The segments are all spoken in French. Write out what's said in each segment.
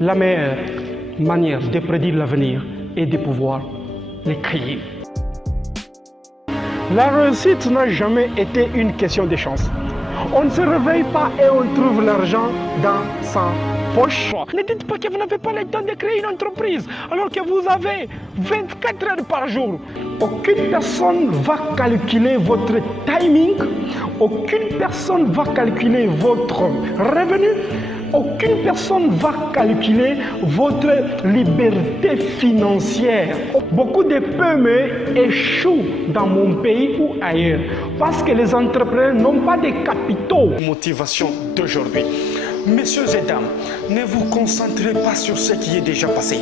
La meilleure manière de prédire l'avenir est de pouvoir l'écrire. La réussite n'a jamais été une question de chance. On ne se réveille pas et on trouve l'argent dans sa poche. Ne dites pas que vous n'avez pas le temps de créer une entreprise alors que vous avez 24 heures par jour. Aucune personne va calculer votre timing, aucune personne va calculer votre revenu, aucune personne va calculer votre liberté financière. Beaucoup de PME échouent dans mon pays ou ailleurs parce que les entrepreneurs n'ont pas de capitaux. Motivation d'aujourd'hui. Messieurs et dames, ne vous concentrez pas sur ce qui est déjà passé.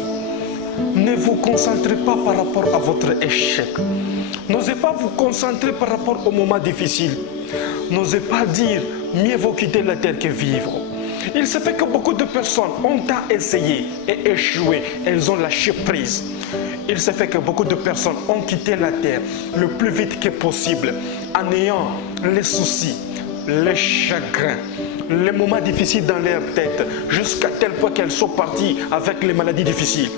Ne vous concentrez pas par rapport à votre échec. N'osez pas vous concentrer par rapport au moment difficile. N'osez pas dire mieux vaut quitter la terre que vivre. Il se fait que beaucoup de personnes ont essayé et échoué. Elles ont lâché prise. Il se fait que beaucoup de personnes ont quitté la terre le plus vite que possible en ayant les soucis, les chagrins, les moments difficiles dans leur tête jusqu'à tel point qu'elles sont parties avec les maladies difficiles.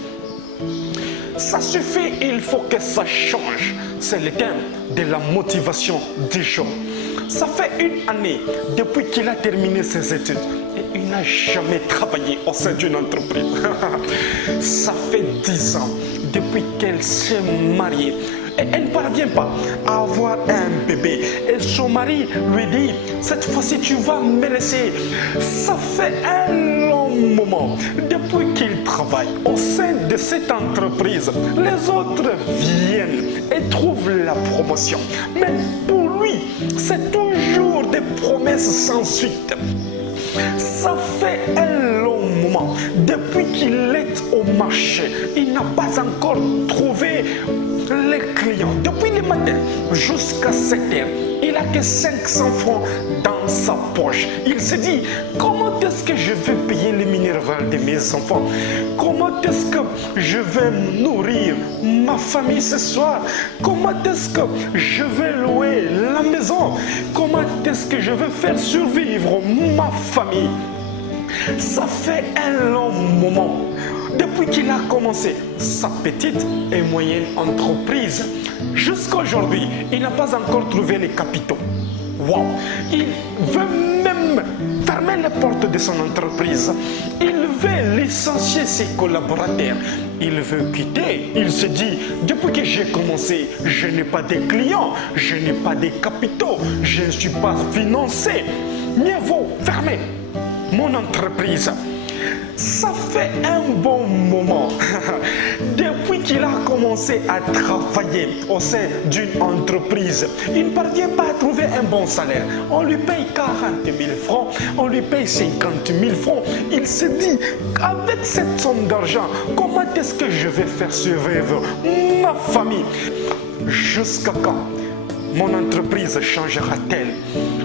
Ça suffit, il faut que ça change. C'est le thème de la motivation du jour. Ça fait une année depuis qu'il a terminé ses études et il n'a jamais travaillé au sein d'une entreprise. Ça fait 10 ans depuis qu'elle s'est mariée et elle ne parvient pas à avoir un bébé. Et son mari lui dit, cette fois-ci tu vas me laisser. Ça fait un long moment depuis qu'il travaille au sein de cette entreprise. Les autres viennent et trouvent la promotion. Mais pour lui, c'est toujours des promesses sans suite. Ça fait un long moment depuis qu'il est au marché. Il n'a pas encore trouvé les clients. Depuis le matin jusqu'à 7 heures, il n'a que 500 francs dans sa poche. Il se dit, comment est-ce que je vais payer les minerval de mes enfants? Comment est-ce que je vais nourrir ma famille ce soir? Comment est-ce que je vais louer la maison? Comment est-ce que je vais faire survivre ma famille? Ça fait un long moment depuis qu'il a commencé sa petite et moyenne entreprise. Jusqu'à aujourd'hui, il n'a pas encore trouvé les capitaux. Wow! Il veut même fermer les portes de son entreprise. Il veut licencier ses collaborateurs. Il veut quitter. Il se dit, depuis que j'ai commencé, je n'ai pas de clients, je n'ai pas de capitaux, je ne suis pas financé. Mieux vaut fermer mon entreprise. Ça fait un bon moment depuis qu'il a commencé à travailler au sein d'une entreprise. Il ne parvient pas à trouver un bon salaire. On lui paye 40 000 francs, on lui paye 50 000 francs. Il se dit, avec cette somme d'argent, comment est-ce que je vais faire survivre ma famille? Jusqu'à quand mon entreprise changera-t-elle?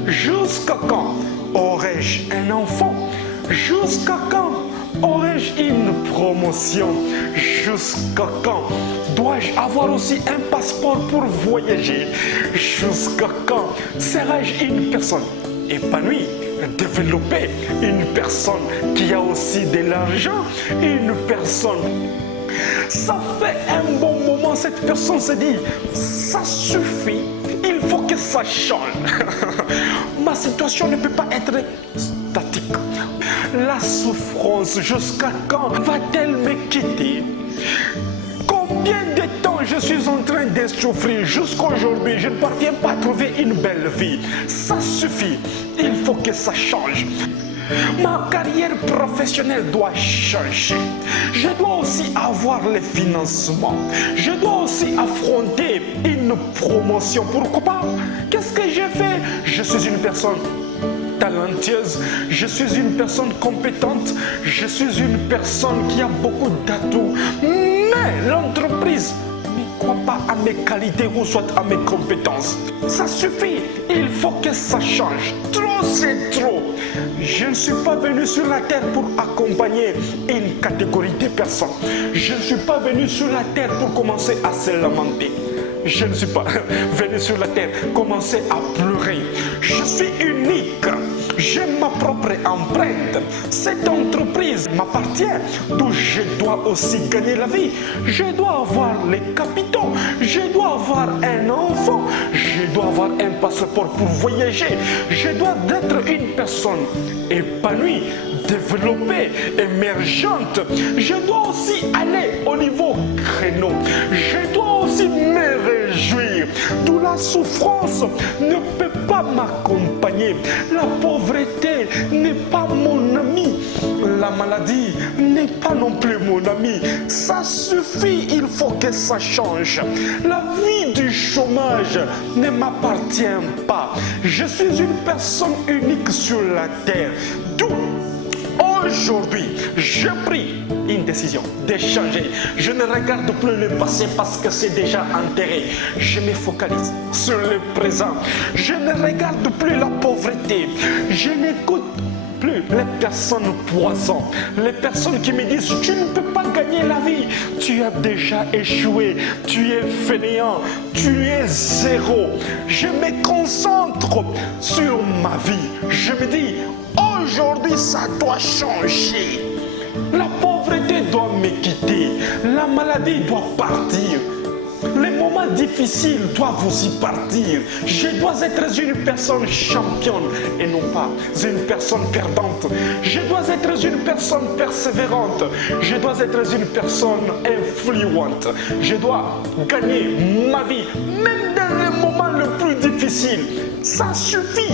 Jusqu'à quand aurai-je un enfant? Jusqu'à quand aurai-je une promotion? Jusqu'à quand dois-je avoir aussi un passeport pour voyager? Jusqu'à quand serai-je une personne épanouie, développée, une personne qui a aussi de l'argent, une personne? Ça fait un bon moment, cette personne se dit, ça suffit, il faut que ça change. Ma situation ne peut pas être statique. La souffrance, jusqu'à quand va-t-elle me quitter? Combien de temps je suis en train de souffrir jusqu'à aujourd'hui? Je ne parviens pas à trouver une belle vie. Ça suffit, il faut que ça change. Ma carrière professionnelle doit changer. Je dois aussi avoir les financements. Je dois aussi affronter une promotion. Pourquoi pas? Qu'est-ce que j'ai fait? Je suis une personne talentueuse, je suis une personne compétente, je suis une personne qui a beaucoup d'atouts. Mais l'entreprise ne croit pas à mes qualités ou soit à mes compétences. Ça suffit, il faut que ça change. Trop, c'est trop. Je ne suis pas venu sur la terre pour accompagner une catégorie de personnes. Je ne suis pas venu sur la terre pour commencer à se lamenter. Je ne suis pas venu sur la terre commencer à pleurer. Je suis unique. J'ai ma propre empreinte. Cette entreprise m'appartient, d'où je dois aussi gagner la vie. Je dois avoir les capitaux, je dois avoir un enfant, je dois avoir un passeport pour voyager. Je dois être une personne épanouie, développée, émergente. Je dois aussi aller au niveau créneau. Je dois aussi me réjouir. D'où la souffrance ne peut pas m'accompagner. La pauvreté n'est pas mon ami. La maladie n'est pas non plus mon ami. Ça suffit, il faut que ça change. La vie du chômage ne m'appartient pas. Je suis une personne unique sur la terre. D'où aujourd'hui, j'ai pris une décision de changer. Je ne regarde plus le passé parce que c'est déjà enterré. Je me focalise sur le présent. Je ne regarde plus la pauvreté. Je n'écoute plus les personnes poison, les personnes qui me disent tu ne peux pas gagner la vie, tu as déjà échoué, tu es fainéant, tu es zéro. Je me concentre sur ma vie. Je me dis aujourd'hui ça doit changer. La pauvreté doit me quitter, la maladie doit partir. Les moments difficiles doivent aussi partir. Je dois être une personne championne et non pas une personne perdante. Je dois être une personne persévérante. Je dois être une personne influente. Je dois gagner ma vie, même dans les moments les plus difficiles. Ça suffit.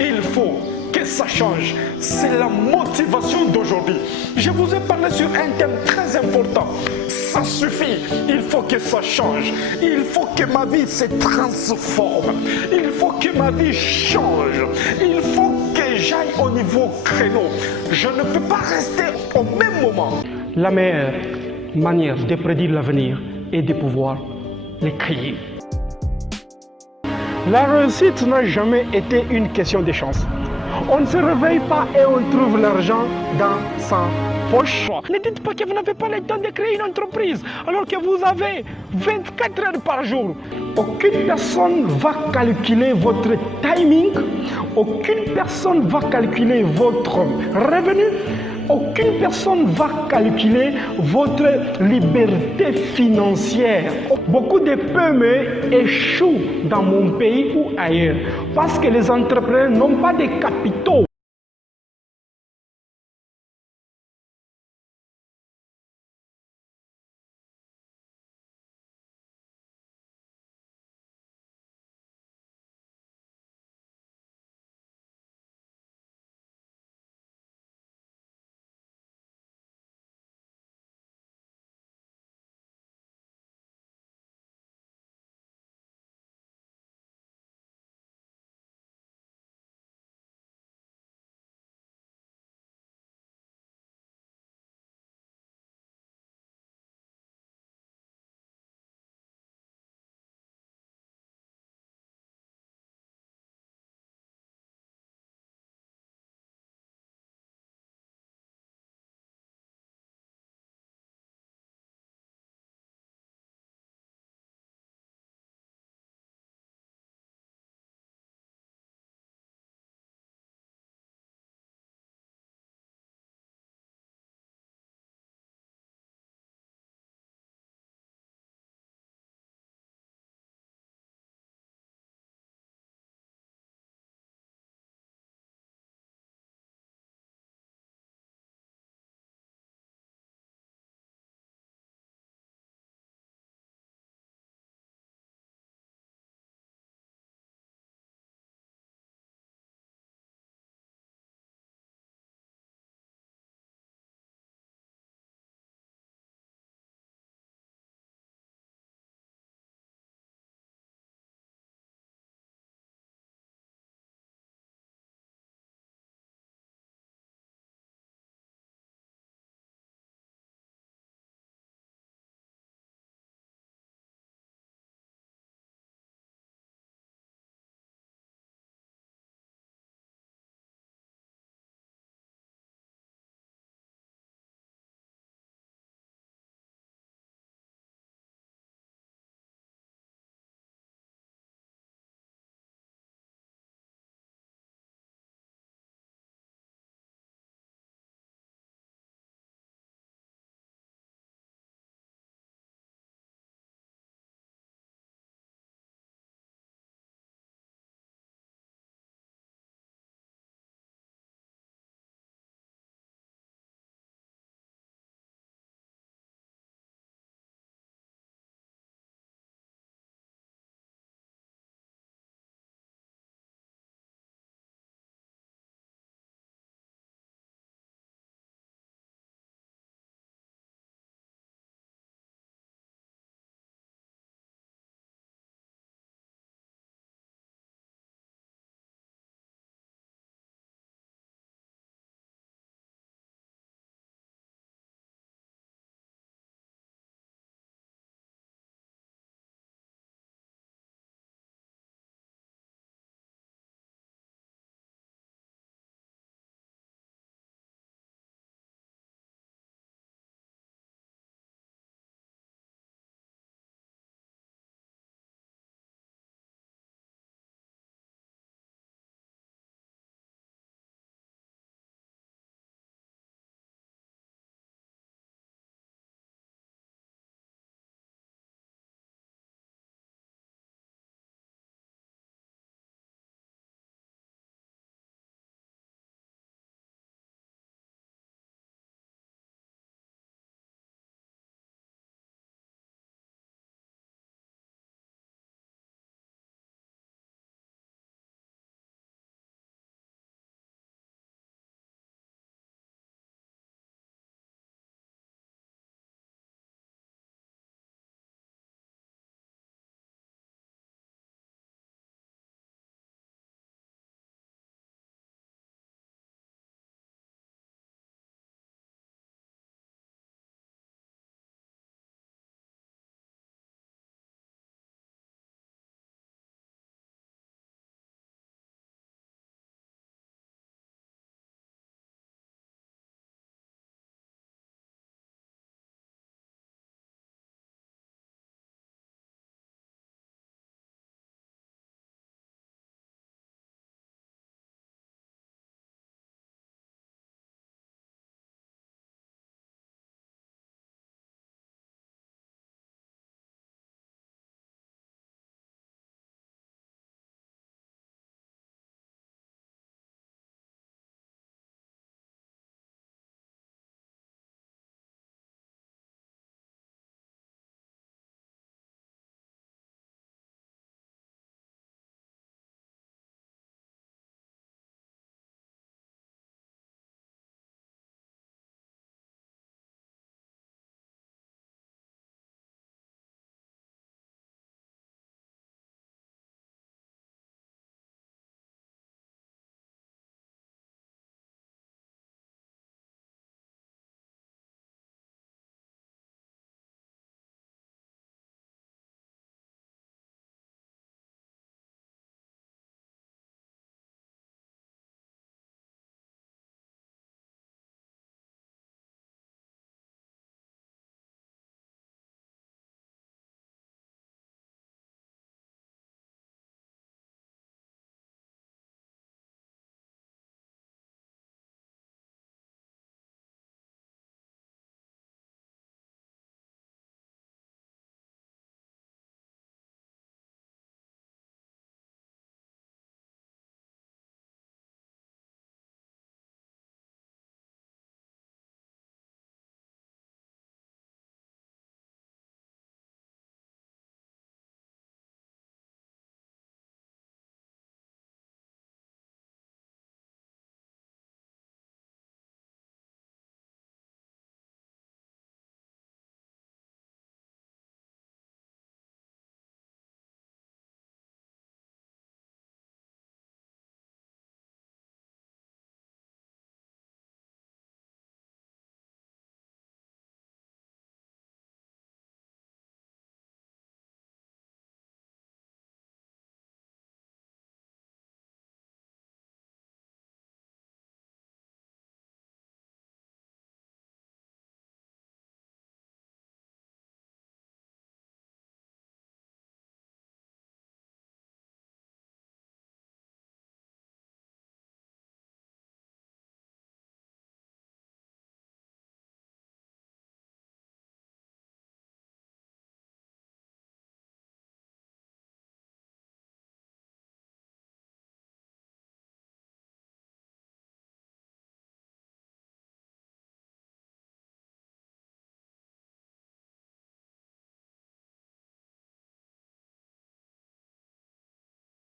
Il faut que ça change. C'est la motivation d'aujourd'hui. Je vous ai parlé sur un thème très important. Ça suffit. Il faut que ça change. Il faut que ma vie se transforme. Il faut que ma vie change. Il faut que j'aille au niveau créneau. Je ne peux pas rester au même moment. La meilleure manière de prédire l'avenir est de pouvoir l'écrire. La réussite n'a jamais été une question de chance. On ne se réveille pas et on trouve l'argent dans sa poche. Ne dites pas que vous n'avez pas le temps de créer une entreprise alors que vous avez 24 heures par jour. Aucune personne va calculer votre timing. Aucune personne va calculer votre revenu. Aucune personne va calculer votre liberté financière. Beaucoup de PME échouent dans mon pays ou ailleurs parce que les entrepreneurs n'ont pas de capitaux.